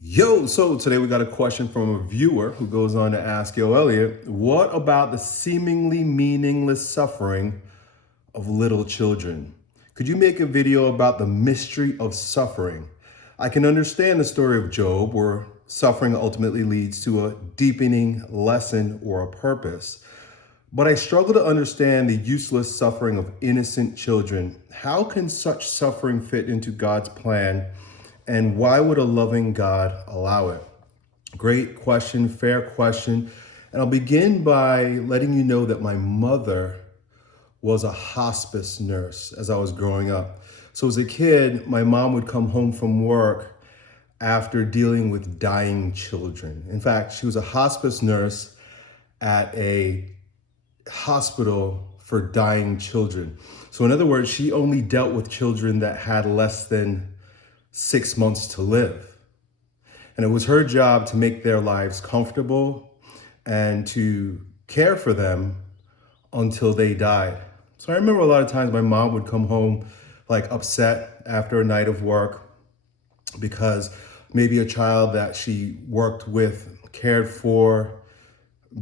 So today we got a question from a viewer who goes on to ask, Elliott, what about the seemingly meaningless suffering of little children? Could you make a video about the mystery of suffering? I can understand the story of Job, where suffering ultimately leads to a deepening lesson or a purpose. But I struggle to understand the useless suffering of innocent children. How can such suffering fit into God's plan? And why would a loving God allow it? Great question, fair question. And I'll begin by letting you know that my mother was a hospice nurse as I was growing up. So as a kid, my mom would come home from work after dealing with dying children. In fact, she was a hospice nurse at a hospital for dying children. So in other words, she only dealt with children that had less than 6 months to live. And it was her job to make their lives comfortable and to care for them until they died. So I remember a lot of times my mom would come home like upset after a night of work because maybe a child that she worked with, cared for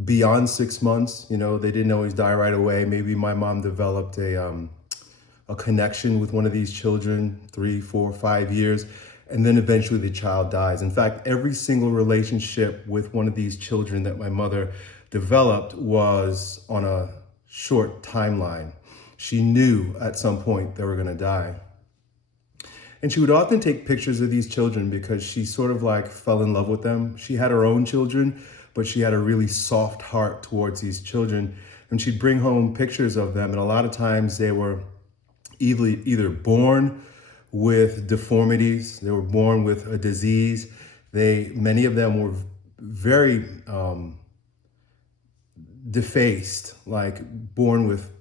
beyond 6 months, they didn't always die right away. Maybe my mom developed a connection with one of these children, 3, 4, 5 years, and then eventually the child dies. In fact, every single relationship with one of these children that my mother developed was on a short timeline. She knew at some point they were going to die. And she would often take pictures of these children because she sort of like fell in love with them. She had her own children, but she had a really soft heart towards these children. And she'd bring home pictures of them. And a lot of times they were either born with deformities, they were born with a disease. Many of them were very defaced, like born with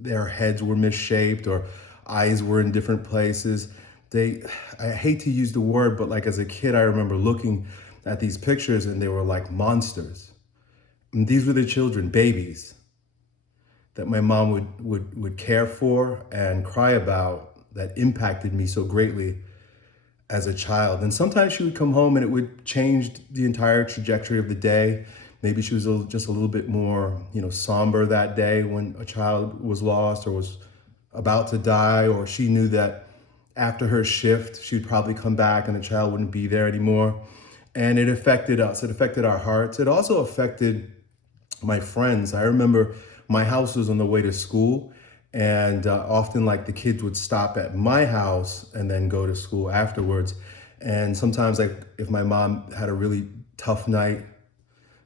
their heads were misshaped or eyes were in different places. I hate to use the word, but like as a kid, I remember looking at these pictures and they were like monsters. And these were the children, babies, that my mom would care for and cry about, that impacted me so greatly as a child. And sometimes she would come home and it would change the entire trajectory of the day. Maybe she was just a little bit more, somber that day when a child was lost or was about to die, or she knew that after her shift, she'd probably come back and the child wouldn't be there anymore. And it affected us. It affected our hearts. It also affected my friends. I remember my house was on the way to school, and often like the kids would stop at my house and then go to school afterwards. And sometimes like if my mom had a really tough night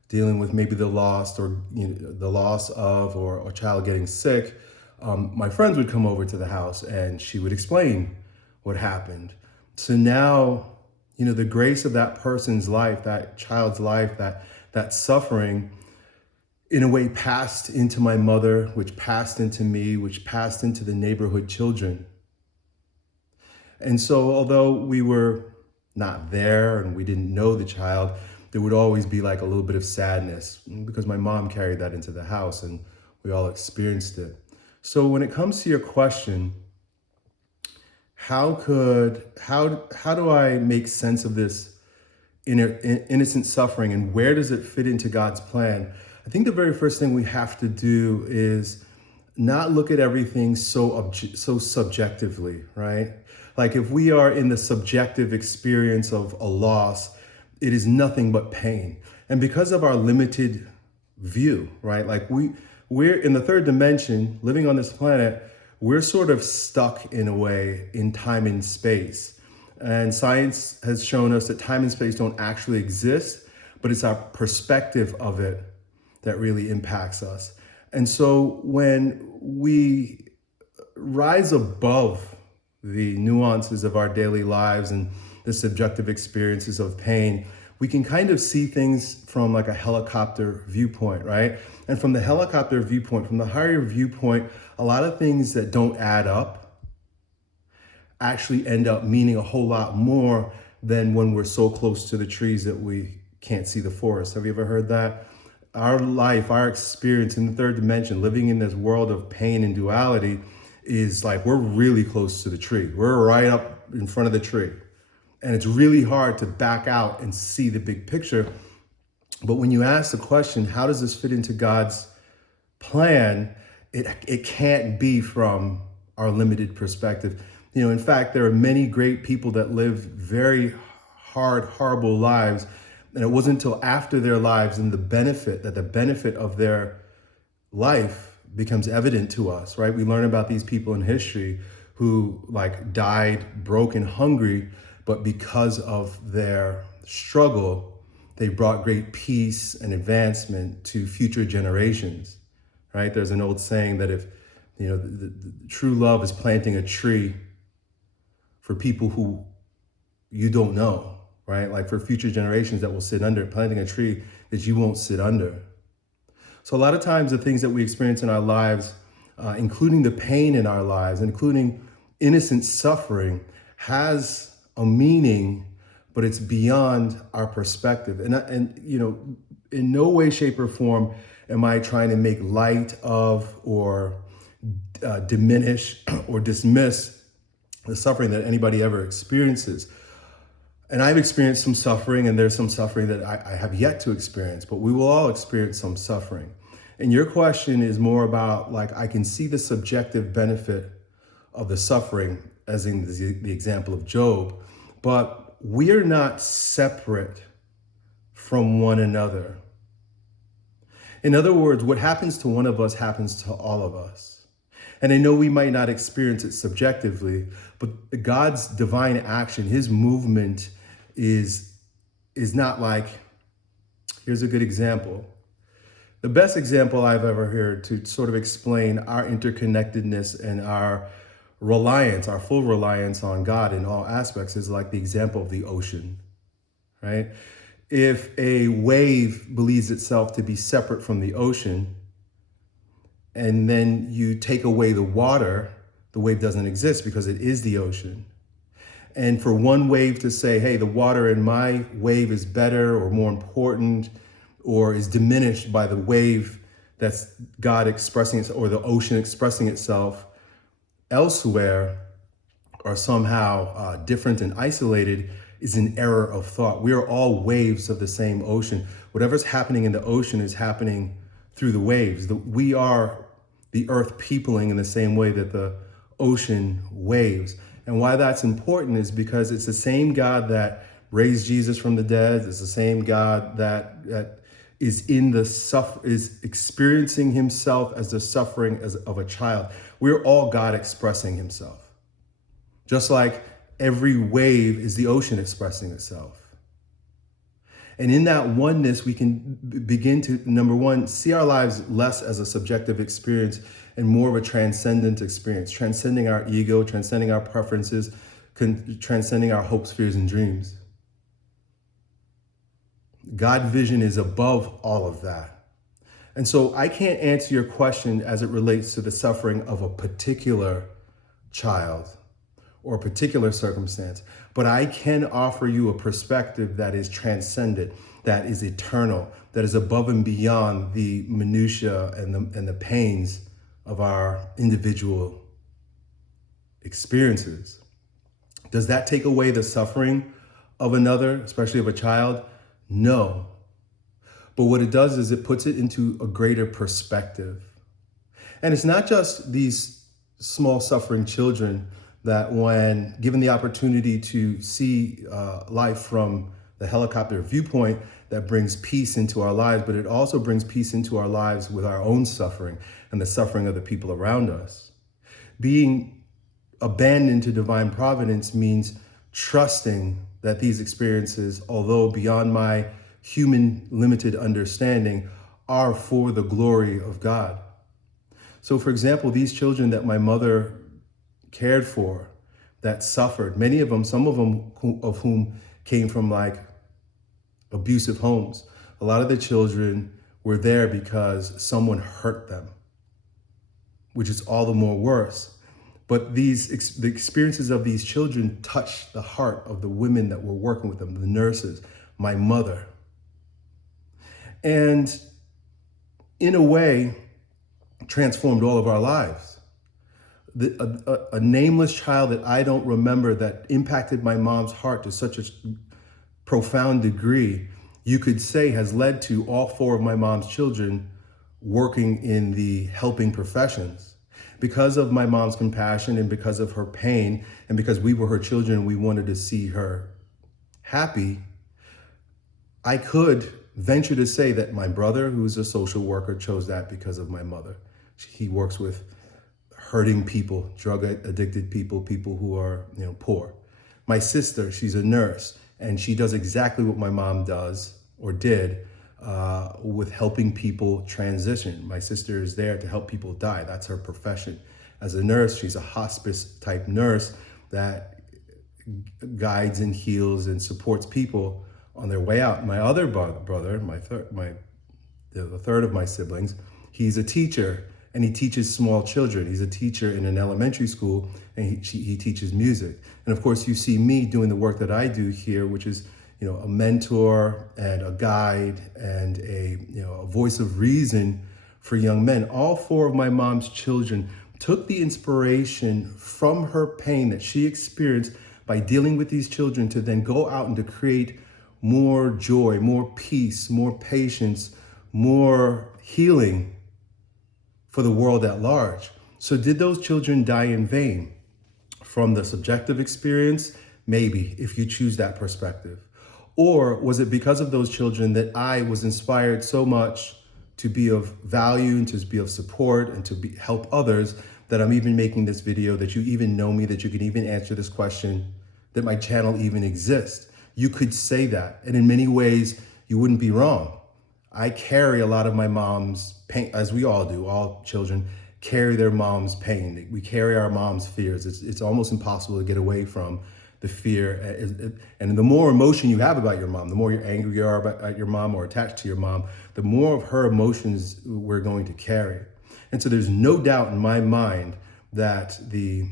dealing with maybe the loss or the loss of or a child getting sick, my friends would come over to the house and she would explain what happened. So now, the grace of that person's life, that child's life, that suffering, in a way passed into my mother, which passed into me, which passed into the neighborhood children. And so although we were not there and we didn't know the child, there would always be like a little bit of sadness because my mom carried that into the house and we all experienced it. So when it comes to your question, how do I make sense of this innocent suffering and where does it fit into God's plan? I think the very first thing we have to do is not look at everything so subjectively, right? Like if we are in the subjective experience of a loss, it is nothing but pain. And because of our limited view, right? Like we're in the third dimension, living on this planet, we're sort of stuck in a way in time and space. And science has shown us that time and space don't actually exist, but it's our perspective of it that really impacts us. And so when we rise above the nuances of our daily lives and the subjective experiences of pain, we can kind of see things from like a helicopter viewpoint, right? And from the helicopter viewpoint, from the higher viewpoint, a lot of things that don't add up actually end up meaning a whole lot more than when we're so close to the trees that we can't see the forest. Have you ever heard that? Our life, our experience in the third dimension, living in this world of pain and duality, is like we're really close to the tree. We're right up in front of the tree. And it's really hard to back out and see the big picture. But when you ask the question, how does this fit into God's plan? It can't be from our limited perspective. In fact, there are many great people that live very hard, horrible lives. And it wasn't until after their lives and the benefit of their life becomes evident to us, right? We learn about these people in history who died broke and hungry, but because of their struggle, they brought great peace and advancement to future generations, right? There's an old saying that if, the true love is planting a tree for people who you don't know, right? Like for future generations that will sit under, planting a tree that you won't sit under. So a lot of times the things that we experience in our lives, including the pain in our lives, including innocent suffering, has a meaning, but it's beyond our perspective. And in no way, shape, or form am I trying to make light of or diminish or dismiss the suffering that anybody ever experiences. And I've experienced some suffering, and there's some suffering that I have yet to experience, but we will all experience some suffering. And your question is more about I can see the subjective benefit of the suffering, as in the example of Job, but we're not separate from one another. In other words, what happens to one of us happens to all of us. And I know we might not experience it subjectively, but God's divine action, his movement is not here's a good example. The best example I've ever heard to sort of explain our interconnectedness and our reliance, our full reliance on God in all aspects is like the example of the ocean, right? If a wave believes itself to be separate from the ocean, and then you take away the water, the wave doesn't exist because it is the ocean. And for one wave to say, hey, the water in my wave is better or more important or is diminished by the wave that's God expressing itself or the ocean expressing itself elsewhere or somehow different and isolated is an error of thought. We are all waves of the same ocean. Whatever's happening in the ocean is happening through the waves. We are the earth peopling in the same way that the ocean waves. And why that's important is because it's the same God that raised Jesus from the dead. It's the same God that is is experiencing himself as the suffering of a child. We're all God expressing himself. Just like every wave is the ocean expressing itself. And in that oneness, we can begin to, number one, see our lives less as a subjective experience and more of a transcendent experience, transcending our ego, transcending our preferences, transcending our hopes, fears, and dreams. God vision is above all of that. And so I can't answer your question as it relates to the suffering of a particular child or a particular circumstance, but I can offer you a perspective that is transcendent, that is eternal, that is above and beyond the minutia and the pains of our individual experiences. Does that take away the suffering of another, especially of a child? No. But what it does is it puts it into a greater perspective. And it's not just these small suffering children that, when given the opportunity to see life from the helicopter viewpoint, that brings peace into our lives, but it also brings peace into our lives with our own suffering and the suffering of the people around us. Being abandoned to divine providence means trusting that these experiences, although beyond my human limited understanding, are for the glory of God. So for example, these children that my mother cared for, that suffered, many of them, some of them of whom came from abusive homes. A lot of the children were there because someone hurt them, which is all the more worse. But the experiences of these children touched the heart of the women that were working with them, the nurses, my mother. And in a way, transformed all of our lives. a nameless child that I don't remember that impacted my mom's heart to such a profound degree, you could say has led to all four of my mom's children working in the helping professions. Because of my mom's compassion and because of her pain, and because we were her children, we wanted to see her happy, I could venture to say that my brother, who's a social worker, chose that because of my mother. He works with hurting people, drug addicted people, people who are, poor. My sister, she's a nurse, and she does exactly what my mom does or did with helping people transition. My sister is there to help people die. That's her profession. As a nurse, she's a hospice type nurse that guides and heals and supports people on their way out. My other brother, the third of my siblings, he's a teacher and he teaches small children. He's a teacher in an elementary school and he teaches music. And of course, you see me doing the work that I do here, which is a mentor and a guide and a voice of reason for young men. All four of my mom's children took the inspiration from her pain that she experienced by dealing with these children to then go out and to create more joy, more peace, more patience, more healing for the world at large. So did those children die in vain? From the subjective experience? Maybe, if you choose that perspective. Or was it because of those children that I was inspired so much to be of value and to be of support and to help others that I'm even making this video, that you even know me, that you can even answer this question, that my channel even exists? You could say that. And in many ways, you wouldn't be wrong. I carry a lot of my mom's pain, as we all do. All children carry their mom's pain. We carry our mom's fears. It's almost impossible to get away from the fear. And the more emotion you have about your mom, the more you're angry you are about your mom or attached to your mom, the more of her emotions we're going to carry. And so there's no doubt in my mind that the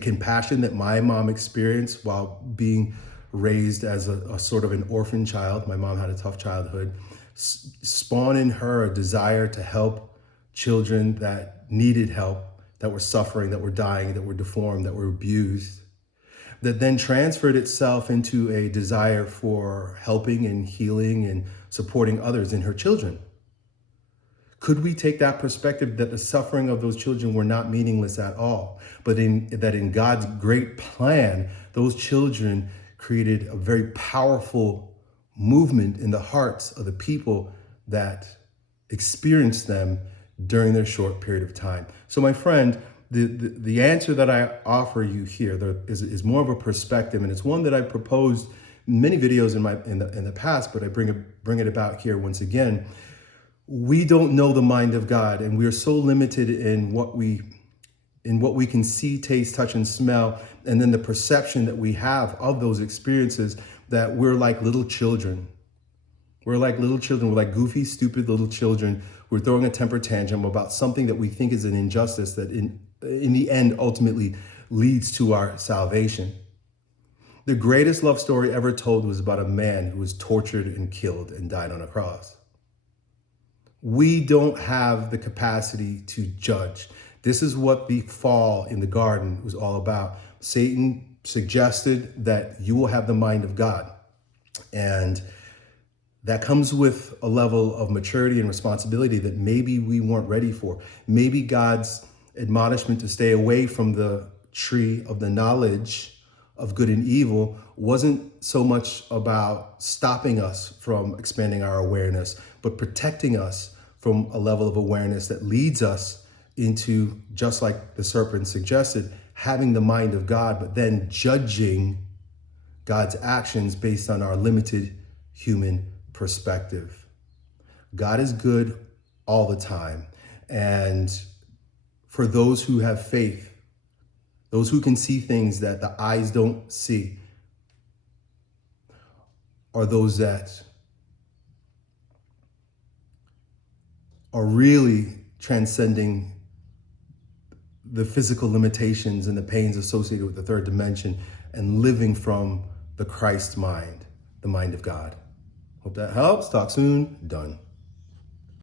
compassion that my mom experienced while being raised as a sort of an orphan child, my mom had a tough childhood, spawned in her a desire to help children that needed help, that were suffering, that were dying, that were deformed, that were abused, that then transferred itself into a desire for helping and healing and supporting others in her children. Could we take that perspective that the suffering of those children were not meaningless at all, but that in God's great plan, those children created a very powerful movement in the hearts of the people that experienced them during their short period of time? So my friend, the answer that I offer you here is more of a perspective, and it's one that I proposed in many videos in the past, but I bring it about here once again. We don't know the mind of God, and we are so limited in what we can see, taste, touch, and smell, and then the perception that we have of those experiences, that we're like little children. We're like little children. We're like goofy, stupid little children. We're throwing a temper tantrum about something that we think is an injustice that in the end ultimately leads to our salvation. The greatest love story ever told was about a man who was tortured and killed and died on a cross. We don't have the capacity to judge. This is what the fall in the garden was all about. Satan suggested that you will have the mind of God. And that comes with a level of maturity and responsibility that maybe we weren't ready for. Maybe God's admonishment to stay away from the tree of the knowledge of good and evil wasn't so much about stopping us from expanding our awareness, but protecting us from a level of awareness that leads us into, just like the serpent suggested, having the mind of God, but then judging God's actions based on our limited human perspective. God is good all the time. And for those who have faith, those who can see things that the eyes don't see, are those that are really transcending the physical limitations and the pains associated with the third dimension and living from the Christ mind, the mind of God. Hope that helps. Talk soon. Done.